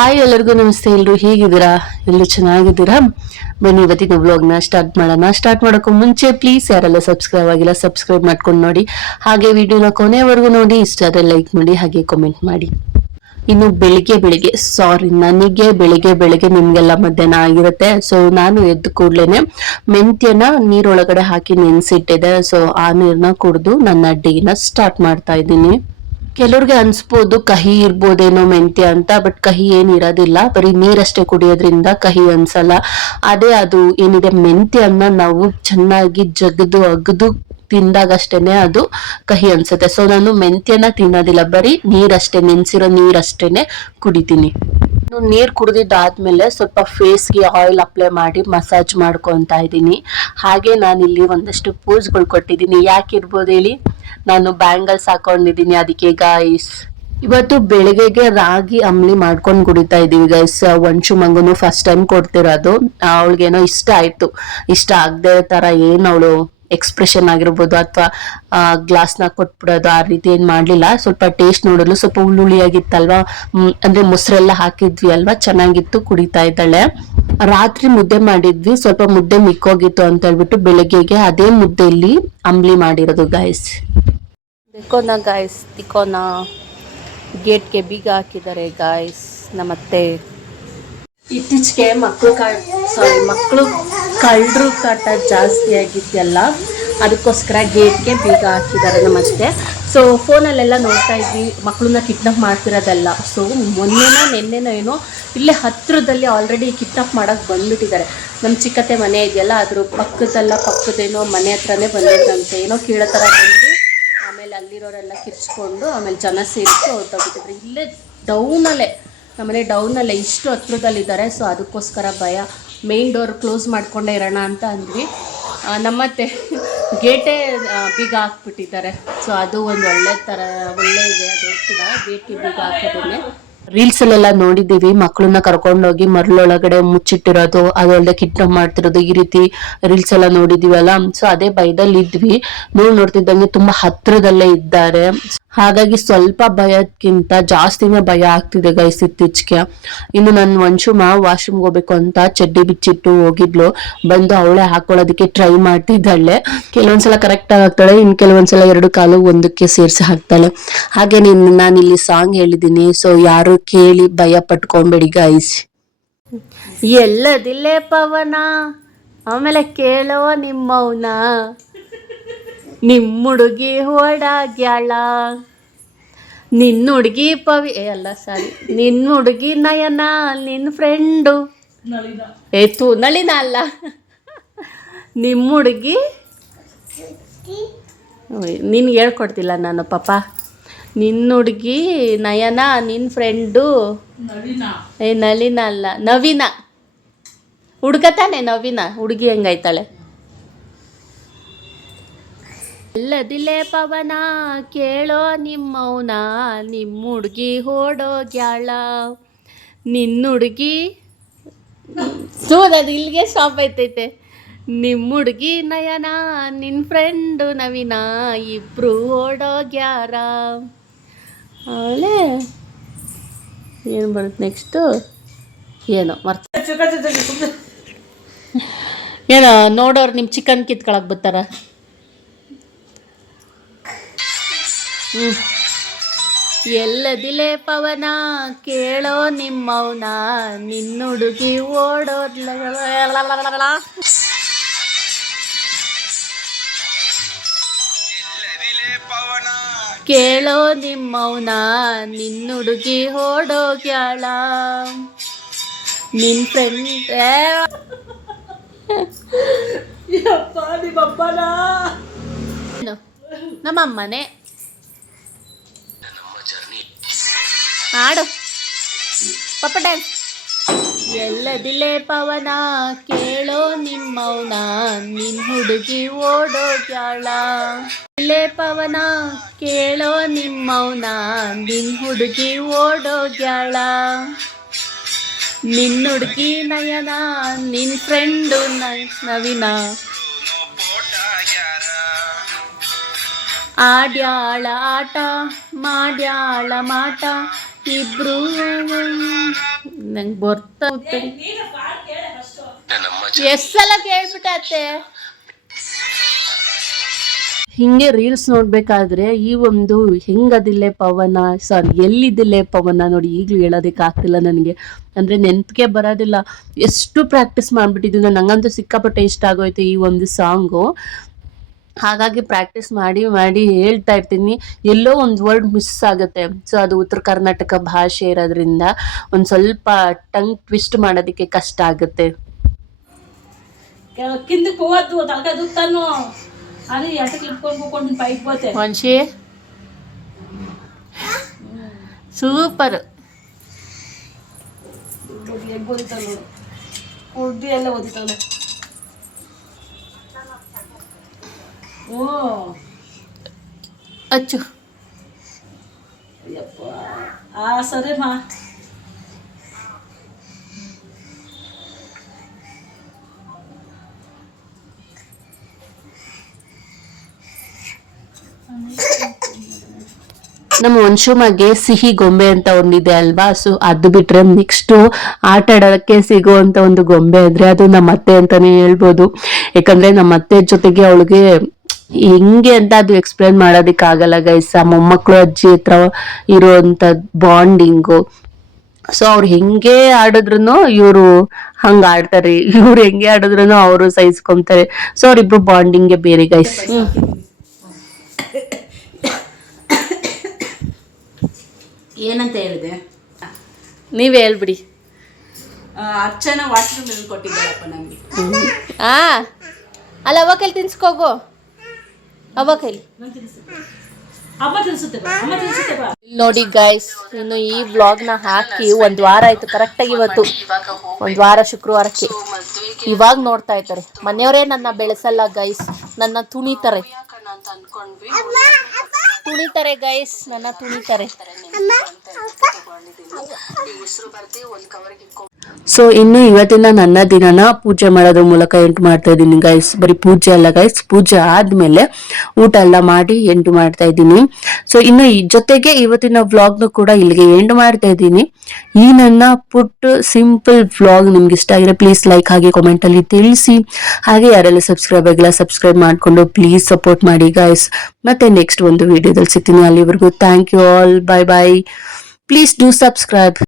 Hi ಎಲ್ಲರಿಗೂ ನಮಸ್ತೆ. ಎಲ್ಲರೂ ಹೇಗಿದ್ದೀರಾ? ಎಲ್ಲರೂ ಚೆನ್ನಾಗಿದ್ದೀರಾ? ಬನ್ನಿ ಇವತ್ತಿನ ವ್ಲಾಗ್ನ ಸ್ಟಾರ್ಟ್ ಮಾಡೋಣ. ಸ್ಟಾರ್ಟ್ ಮಾಡೋಕ್ಕೂ ಮುಂಚೆ ಪ್ಲೀಸ್ ಯಾರೆಲ್ಲ ಸಬ್ಸ್ಕ್ರೈಬ್ ಆಗಿಲ್ಲ ಸಬ್ಸ್ಕ್ರೈಬ್ ಮಾಡ್ಕೊಂಡು ನೋಡಿ. ಹಾಗೆ ವಿಡಿಯೋನ ಕೊನೆವರೆಗೂ ನೋಡಿ. ಇಷ್ಟ ಆದರೆ ಲೈಕ್ ಮಾಡಿ, ಹಾಗೆ ಕಾಮೆಂಟ್ ಮಾಡಿ. ಇನ್ನು ಬೆಳಿಗ್ಗೆ ನಿಮ್ಗೆಲ್ಲ ಮಧ್ಯಾಹ್ನ ಆಗಿರುತ್ತೆ. ಸೊ ನಾನು ಎದ್ದು ಕೂಡ್ಲೇನೆ ಮೆಂತ್ಯನ ನೀರೊಳಗಡೆ ಹಾಕಿ ನೆನ್ಸಿಟ್ಟಿದೆ. ಸೊ ಆ ನೀರ್ನ ಕುಡಿದು ನನ್ನ ಡೇನ ಸ್ಟಾರ್ಟ್ ಮಾಡ್ತಾ ಇದ್ದೀನಿ. ಕೆಲವ್ರಿಗೆ ಅನ್ಸ್ಬೋದು ಕಹಿ ಇರ್ಬೋದೇನೋ ಮೆಂತ್ಯ ಅಂತ, ಬಟ್ ಕಹಿ ಏನ್ ಇರೋದಿಲ್ಲ. ಬರೀ ನೀರಷ್ಟೇ ಕುಡಿಯೋದ್ರಿಂದ ಕಹಿ ಅನ್ಸಲ್ಲ. ಅದೇ ಅದು ಏನಿದೆ ಮೆಂತ್ಯನ್ನ ನಾವು ಚೆನ್ನಾಗಿ ಜಗದು ಅಗದು ತಿಂದಾಗಷ್ಟೇನೆ ಅದು ಕಹಿ ಅನ್ಸುತ್ತೆ. ಸೊ ನಾನು ಮೆಂತ್ಯನ ತಿನ್ನೋದಿಲ್ಲ, ಬರೀ ನೀರಷ್ಟೇ, ನೆನ್ಸಿರೋ ನೀರಷ್ಟೇನೆ ಕುಡಿತೀನಿ. ನೀರ್ ಕುಡ್ದಿದ್ದಾದ್ಮೇಲೆ ಸ್ವಲ್ಪ ಫೇಸ್ಗೆ ಆಯಿಲ್ ಅಪ್ಲೈ ಮಾಡಿ ಮಸಾಜ್ ಮಾಡ್ಕೊಂತ ಇದ್ದೀನಿ. ಹಾಗೆ ನಾನಿಲ್ಲಿ ಒಂದಷ್ಟು ಪೋಸ್ಗಳು ಕೊಟ್ಟಿದ್ದೀನಿ. ಯಾಕಿರ್ಬೋದು ಹೇಳಿ? ನಾನು ಬ್ಯಾಂಗಲ್ಸ್ ಹಾಕೊಂಡಿದ್ದೀನಿ, ಅದಕ್ಕೆ ಗೈಸ್. ಇವತ್ತು ಬೆಳಿಗ್ಗೆಗೆ ರಾಗಿ ಅಂಬ್ಲಿ ಮಾಡ್ಕೊಂಡು ಕುಡಿತಾ ಇದೀವಿ ಗೈಸ್. ವಂಶು ಮಂಗನು ಫಸ್ಟ್ ಟೈಮ್ ಕೊಡ್ತಿರೋದು. ಅವಳಿಗೇನೋ ಇಷ್ಟ ಆಯ್ತು. ಇಷ್ಟ ಆಗದೆ ತರ ಏನ್ ಅವಳು ಎಕ್ಸ್ಪ್ರೆಷನ್ ಆಗಿರ್ಬೋದು ಅಥವಾ ಗ್ಲಾಸ್ನ ಕೊಟ್ಬಿಡೋದು ಆ ರೀತಿ ಏನ್ ಮಾಡ್ಲಿಲ್ಲ. ಸ್ವಲ್ಪ ಟೇಸ್ಟ್ ನೋಡಲು ಸ್ವಲ್ಪ ಹುಳಿಯಾಗಿತ್ತಲ್ವಾ, ಅಂದ್ರೆ ಮೊಸರೆಲ್ಲ ಹಾಕಿದ್ವಿ ಅಲ್ವಾ, ಚೆನ್ನಾಗಿತ್ತು. ಕುಡಿತಾ ಇದ್ದಾಳೆ. ರಾತ್ರಿ ಮುದ್ದೆ ಮಾಡಿದ್ವಿ, ಸ್ವಲ್ಪ ಮುದ್ದೆ ಮಿಕ್ಕೋಗಿತ್ತು ಅಂತ ಹೇಳ್ಬಿಟ್ಟು ಬೆಳಗ್ಗೆಗೆ ಅದೇ ಮುದ್ದೆಯಲ್ಲಿ ಅಂಬ್ಲಿ ಮಾಡಿರೋದು ಗೈಸ್. ತಿಕ್ಕೋನ ಗಾಯ್ಸ್, ತಿಕ್ಕೋನ ಗೇಟ್ಗೆ ಬೀಗ ಹಾಕಿದ್ದಾರೆ ಗಾಯ್ಸ್ ನಮ್ಮತ್ತೆ. ಇತ್ತೀಚೆಗೆ ಮಕ್ಕಳು ಕಳ್ಳರು ಕಾಟ ಜಾಸ್ತಿ ಆಗಿದೆಯಲ್ಲ, ಅದಕ್ಕೋಸ್ಕರ ಗೇಟ್ಗೆ ಬೀಗ ಹಾಕಿದ್ದಾರೆ ನಮ್ಮತ್ತೆ. ಸೊ ಫೋನಲ್ಲೆಲ್ಲ ನೋಡ್ತಾ ಇದ್ವಿ ಮಕ್ಕಳನ್ನ ಕಿಡ್ನಾಪ್ ಮಾಡ್ತಿರೋದಲ್ಲ. ಸೊ ನಿನ್ನೆನೋ ಏನೋ ಇಲ್ಲೇ ಹತ್ರದಲ್ಲಿ ಆಲ್ರೆಡಿ ಕಿಡ್ನಾಪ್ ಮಾಡೋಕ್ಕೆ ಬಂದ್ಬಿಟ್ಟಿದ್ದಾರೆ. ನಮ್ಮ ಚಿಕ್ಕತ್ತೆ ಮನೆ ಇದೆಯಲ್ಲ, ಅದ್ರ ಪಕ್ಕದೇನೋ ಮನೆ ಹತ್ರನೇ ಬಂದಿದ್ದಂತೆ. ಏನೋ ಕೀಳೋ ಥರ ಬಂದು ಆಮೇಲೆ ಅಲ್ಲಿರೋರೆಲ್ಲ ಕಿರ್ಚ್ಕೊಂಡು ಆಮೇಲೆ ಜನ ಸೇರಿಸಿ ಹೊರಟೋಗ್ಬಿಟ್ಟಿದ್ರು. ಇಲ್ಲೇ ನಮ್ಮನೆ ಡೌನಲ್ಲೇ ಇಷ್ಟು ಹತ್ರದಲ್ಲಿದ್ದಾರೆ. ಸೊ ಅದಕ್ಕೋಸ್ಕರ ಭಯ. ಮೇನ್ ಡೋರ್ ಕ್ಲೋಸ್ ಮಾಡ್ಕೊಂಡೇ ಇರೋಣ ಅಂತ ಅಂದ್ವಿ. ನಮ್ಮತ್ತೆ ಗೇಟೇ ಬೀಗ ಹಾಕ್ಬಿಟ್ಟಿದ್ದಾರೆ. ಸೊ ಅದು ಒಂದು ಒಳ್ಳೆ ಇದೆ. ಅದು ಕೂಡ ಗೇಟ್ಗೆ ಬೀಗ ಹಾಕೋದನ್ನೇ ರೀಲ್ಸ್ ಅಲ್ಲೆಲ್ಲ ನೋಡಿದ್ದೀವಿ. ಮಕ್ಕಳನ್ನ ಕರ್ಕೊಂಡೋಗಿ ಮರಳೊಳಗಡೆ ಮುಚ್ಚಿಟ್ಟಿರೋದು, ಅದೊಳ್ಳೆ ಕಿಡ್ನಾಪ್ ಮಾಡ್ತಿರೋದು, ಈ ರೀತಿ ರೀಲ್ಸ್ ಎಲ್ಲ ನೋಡಿದೀವಲ್ಲ. ಸೊ ಅದೇ ಭಯದಲ್ಲಿ ಇದ್ವಿ. ನೋಡ್ತಿದ್ದಂಗೆ ತುಂಬಾ ಹತ್ರದಲ್ಲೇ ಇದ್ದಾರೆ. ಹಾಗಾಗಿ ಸ್ವಲ್ಪ ಭಯಕ್ಕಿಂತ ಜಾಸ್ತಿನೇ ಭಯ ಆಗ್ತಿದೆ ಗೈಸ್ ಇತ್ತೀಚೆಗೆ. ಇನ್ನು ನನ್ನ ವಂಶುಮ ವಾಶ್ರೂಮ್ಗೆ ಹೋಗ್ಬೇಕು ಅಂತ ಚಡ್ಡಿ ಬಿಚ್ಚಿಟ್ಟು ಹೋಗಿದ್ಲು. ಬಂದು ಅವಳೇ ಹಾಕೊಳ್ಳೋದಕ್ಕೆ ಟ್ರೈ ಮಾಡ್ತಿದ್ದಾಳೆ. ಕೆಲವೊಂದ್ಸಲ ಕರೆಕ್ಟ್ ಆಗಿ ಹಾಕ್ತಾಳೆ, ಇನ್ ಕೆಲವೊಂದ್ಸಲ ಎರಡು ಕಾಲು ಒಂದಕ್ಕೆ ಸೇರಿಸಿ ಹಾಕ್ತಾಳೆ. ಹಾಗೆ ನಾನಿಲ್ಲಿ ಸಾಂಗ್ ಹೇಳಿದ್ದೀನಿ. ಸೊ ಯಾರು ಕೇಳಿ ಭಯ ಪಟ್ಕೊಂಬೇಡಿ ಗೈಸ್. ಎಲ್ಲದಿಲ್ಲೇ ಪವನ, ಆಮೇಲೆ ಕೇಳೋ ನಿಮ್ಮವನ, ಹುಡುಗಿ ಓಡಾಗ್ಯಾಳ, ಹುಡುಗಿ ಹುಡುಗಿ ನಯನ, ನಿನ್ನ ಫ್ರೆಂಡು ನಳಿನ ಅಲ್ಲ, ಹುಡುಗಿ ನಿನ್ಗೆ ಹೇಳ್ಕೊಡ್ತಿಲ್ಲ ನಾನು ಪಾಪ. ಹುಡುಗಿ ನಯನ, ನಿನ್ನ ಫ್ರೆಂಡು ನಳಿನ ಅಲ್ಲ ನವೀನ. ಹುಡುಗತಾನೆ ನವೀನ, ಹುಡುಗಿ ಹೆಂಗಾಯ್ತಾಳೆ? ಎಲ್ಲದಿಲ್ಲೇ ಪವನ, ಕೇಳೋ ನಿಮ್ಮವನ, ಹುಡುಗಿ ಓಡೋಗ್ಯಾಳ, ಹುಡುಗಿ ಅದು ಇಲ್ಲಿಗೆ ಸ್ಟಾಪ್ ಆಯ್ತೈತೆ. ಹುಡುಗಿ ನಯನ, ನಿನ್ನ ಫ್ರೆಂಡು ನವೀನ, ಇಬ್ರು ಓಡೋಗ್ಯಾರ. ಅವಳೇ ಏನು ಬರುತ್ತೆ ನೆಕ್ಸ್ಟು? ಏನೋ ಏನೋ ನೋಡೋರು ನಿಮ್ಮ ಚಿಕನ್ ಕಿತ್ಕೊಳಕ್ ಬರ್ತಾರ. ಎಲ್ಲದಿಲೆ ಪವನ, ಕೇಳೋ ನಿಮ್ಮವನ, ಹುಡುಗಿ ಓಡೋದ್ಲ. ಕೇಳೋ ನಿಮ್ಮವನ, ಹುಡುಗಿ ಓಡೋಗ್ಯಾಳ, ನಿನ್ನ ಫ್ರೆಂಡ್ ನಮ್ಮಮ್ಮನೇ. ಹಾಡು ಪಪ್ಪ ಡ್ಯಾನ್ಸ್. ಎಲ್ಲದಿಲೆ ಪವನ, ಕೇಳೋ ನಿಮ್ಮವನ, ಹುಡುಗಿ ಓಡೋಗ್ಯಾಳ. ಇಲ್ಲೇ ಪವನ, ಕೇಳೋ ನಿಮ್ಮವನ, ಹುಡುಗಿ ಓಡೋಗ್ಯಾಳ, ಹುಡುಗಿ ನಯನ, ನಿನ್ನ ಫ್ರೆಂಡು ನವೀನ. ಆಡ್ಯಾಳ ಆಟ, ಮಾಡ್ಯಾಳ ಮಾಟ, ಇಬ್ರು ನಂಗೆ ಬರ್ತಾ ಎಷ್ಟು ಸಲ ಕೇಳ್ಬಿಟ್ಟೆ. ಹಿಂಗೆ ರೀಲ್ಸ್ ನೋಡ್ಬೇಕಾದ್ರೆ ಈ ಒಂದು ಹೆಂಗದಿಲ್ಲೇ ಪವನ ಸಾರಿ ಎಲ್ಲಿದ್ದಿಲ್ಲೇ ಪವನ ನೋಡಿ ಈಗಲೂ ಹೇಳೋದಕ್ಕೆ ಆಗ್ತಿಲ್ಲ ನನಗೆ, ಅಂದರೆ ನೆನಪಿಗೆ ಬರೋದಿಲ್ಲ. ಎಷ್ಟು ಪ್ರಾಕ್ಟೀಸ್ ಮಾಡಿಬಿಟ್ಟಿದ್ದು, ನಂಗಂತೂ ಸಿಕ್ಕಾಪಟ್ಟೆ ಇಷ್ಟ ಆಗೋಯ್ತು ಈ ಒಂದು ಸಾಂಗು. ಹಾಗಾಗಿ ಪ್ರಾಕ್ಟೀಸ್ ಮಾಡಿ ಮಾಡಿ ಹೇಳ್ತಾ ಇರ್ತೀನಿ, ಎಲ್ಲೋ ಒಂದು ವರ್ಡ್ ಮಿಸ್ ಆಗುತ್ತೆ. ಸೊ ಅದು ಉತ್ತರ ಕರ್ನಾಟಕ ಭಾಷೆ ಇರೋದ್ರಿಂದ ಒಂದು ಸ್ವಲ್ಪ ಟಂಗ್ ಟ್ವಿಸ್ಟ್ ಮಾಡೋದಕ್ಕೆ ಕಷ್ಟ ಆಗುತ್ತೆ. కిందకి పోవద్దు తలకాయ దుత్తాను అని ఎట్టకి లిప్పుకొని పైకి పోతే మనిషి సూపర్ ఎగ్ వదుతాను కుడ్డి ಎಲ್ಲ వదుతాను. ఓ అచ్చు సరే మా ನಮ್ಮ ವಂಶುಮಗೆ ಸಿಹಿ ಗೊಂಬೆ ಅಂತ ಒಂದಿದೆ ಅಲ್ವಾ, ಸೊ ಅದು ಬಿಟ್ರೆ ನೆಕ್ಸ್ಟ್ ಆಟ ಆಡೋದಕ್ಕೆ ಸಿಗುವಂತ ಒಂದು ಗೊಂಬೆ ಅಂದ್ರೆ ಅದು ನಮ್ಮ ಅತ್ತೆ ಅಂತಾನೆ ಹೇಳ್ಬೋದು. ಯಾಕಂದ್ರೆ ನಮ್ಮ ಅತ್ತೆ ಜೊತೆಗೆ ಅವಳಿಗೆ ಹೆಂಗೆ ಅಂತ ಅದು ಎಕ್ಸ್ಪ್ಲೇನ್ ಮಾಡೋದಿಕ್ ಆಗಲ್ಲ ಗೈಸ್. ಆ ಮೊಮ್ಮಕ್ಕಳು ಅಜ್ಜಿ ಹತ್ರ ಇರುವಂತ ಬಾಂಡಿಂಗು. ಸೊ ಅವ್ರು ಹೆಂಗೆ ಆಡಿದ್ರು ಇವರು ಹಂಗ ಆಡ್ತಾರೆ, ಇವ್ರು ಹೆಂಗೆ ಆಡಿದ್ರು ಅವರು ಸಹಿಸ್ಕೊಂತಾರೆ. ಸೊ ಅವ್ರಿಬ್ರು ಬಾಂಡಿಂಗ್ಗೆ ಬೇರೆ ಗೈಸ್. ಏನಂತ ಹೇಳಿದೆ ನೀವೇ ಹೇಳ್ಬಿಡಿ. ಅರ್ಚನಾ ವಾಟರ್ ಮಿಲ್ ಕೊಟ್ಟಿದ್ದಾಳಪ್ಪ ನಮಗೆ. ಅಲ್ಲ ಅವ್ವ ಕೈಲಿ ತಿನ್ಸ್ಕೋಗು, ಅವ್ವ ಕೈಲಿ ಅಮ್ಮ ತಿನ್ಸುತ್ತೆ ನೋಡಿ ಗೈಸ್. ಇನ್ನು ಈ ವ್ಲಾಗ್ ನ ಹಾಕಿ 1 ವಾರ ಆಯ್ತು, ಕರೆಕ್ಟಾಗಿ ಇವತ್ತು 1 ವಾರ ಶುಕ್ರವಾರಕ್ಕೆ. ಇವಾಗ ನೋಡ್ತಾ ಇರ್ತಾರೆ ಮನೆಯವರೇ ನನ್ನ ಬೆಳೆಸಲ್ಲ ಗೈಸ್, ನನ್ನ ತುಣಿತಾರೆ ಗೈಸ್, ನನ್ನ ತುಣಿತಾರೆ. ಸೊ ಇನ್ನು ಇವತ್ತಿನ ನನ್ನ ದಿನನ ಪೂಜೆ ಮಾಡೋದ್ರ ಮೂಲಕ ಎಂಟು ಮಾಡ್ತಾ ಇದ್ದೀನಿ ಗೈಸ್. ಬರೀ ಪೂಜೆ ಅಲ್ಲ ಗೈಸ್, ಪೂಜೆ ಆದ್ಮೇಲೆ ಊಟ ಎಲ್ಲ ಮಾಡಿ ಎಂಟು ಮಾಡ್ತಾ ಇದ್ದೀನಿ. ಸೊ ಇನ್ನು ಈ ಜೊತೆಗೆ ಇವತ್ತಿನ ವ್ಲಾಗ್ನು ಕೂಡ ಇಲ್ಲಿಗೆ ಎಂಡ್ ಮಾಡ್ತಾ ಇದ್ದೀನಿ. ಈ ನನ್ನ ಪುಟ್ ಸಿಂಪಲ್ ವ್ಲಾಗ್ ನಿಮ್ಗೆ ಇಷ್ಟ ಆಗಿದ್ರೆ ಪ್ಲೀಸ್ ಲೈಕ್ ಹಾಗೆ ಕಾಮೆಂಟ್ ಅಲ್ಲಿ ತಿಳಿಸಿ. ಹಾಗೆ ಯಾರೆಲ್ಲ ಸಬ್ಸ್ಕ್ರೈಬ್ ಆಗಿಲ್ಲ ಸಬ್ಸ್ಕ್ರೈಬ್ ಮಾಡ್ಕೊಂಡು ಪ್ಲೀಸ್ ಸಪೋರ್ಟ್ ಮಾಡಿ ಗೈಸ್. ಮತ್ತೆ ನೆಕ್ಸ್ಟ್ ಒಂದು ವಿಡಿಯೋದಲ್ಲಿ ಸಿಗ್ತೀನಿ. ಅಲ್ಲಿವರೆಗೂ thank you all, bye bye. Please do subscribe.